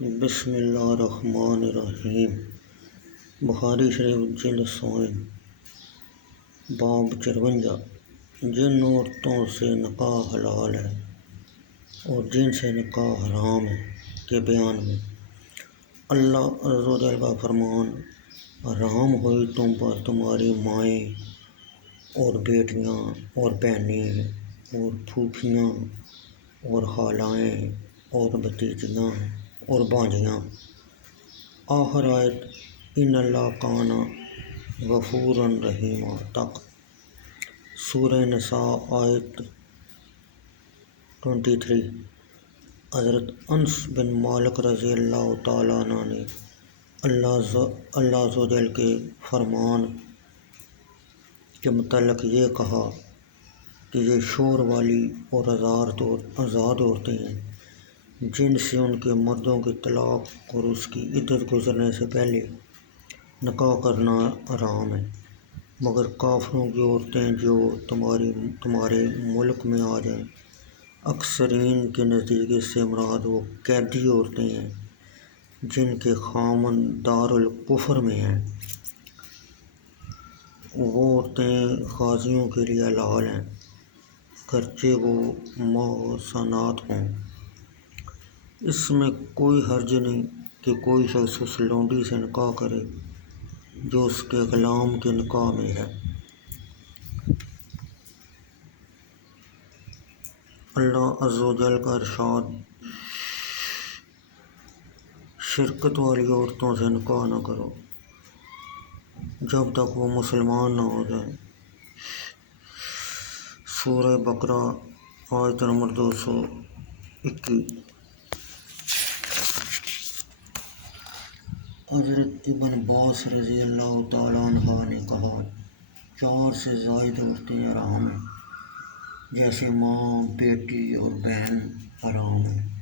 بسم اللہ الرحمن الرحیم۔ بخاری شریف جلد سوئم باب 54 جن عورتوں سے نکاح حلال ہے اور جن سے نکاح حرام ہے کے بیان میں اللہ عز و جل کا فرمان: حرام ہوئی تم پر تمہاری مائیں اور بیٹیاں اور بہنیں اور پھوپھیاں اور خالائیں اور بھتیجیاں اور بانجیاں۔ آخر آیت ان اللہ کان غفورا رحیما تک۔ سورہ نساء آیت 23۔ حضرت انس بن مالک رضی اللہ تعالیٰ عنہ نے اللہ عز و جل کے فرمان کے متعلق یہ کہا کہ یہ شوہر والی اور آزاد عورتیں ہیں جن سے ان کے مردوں کی طلاق اور اس کی عدت گزرنے سے پہلے نکاح کرنا حرام ہے، مگر کافروں کی عورتیں جو تمہارے ملک میں آ جائیں۔ اکثرین کے نزدیک اس سے مراد وہ قیدی عورتیں ہیں جن کے خاوند دارالکفر میں ہیں۔ وہ عورتیں قاضیوں کے لیے حلال ہیں گرچہ وہ محصنات ہوں۔ اس میں کوئی حرج نہیں کہ کوئی شخص اس لونڈی سے نکاح کرے جو اس کے غلام کے نکاح میں ہے۔ اللہ عز و جل کا ارشاد: شرکت والی عورتوں سے نکاح نہ کرو جب تک وہ مسلمان نہ ہو جائیں۔ سورہ بقرہ آیت نمبر 221۔ حضرت ابن عباس رضی اللہ تعالیٰ عنہ نے کہا 4 سے زائد عورتیں حرام ہیں، جیسے ماں، بیٹی اور بہن حرام ہیں۔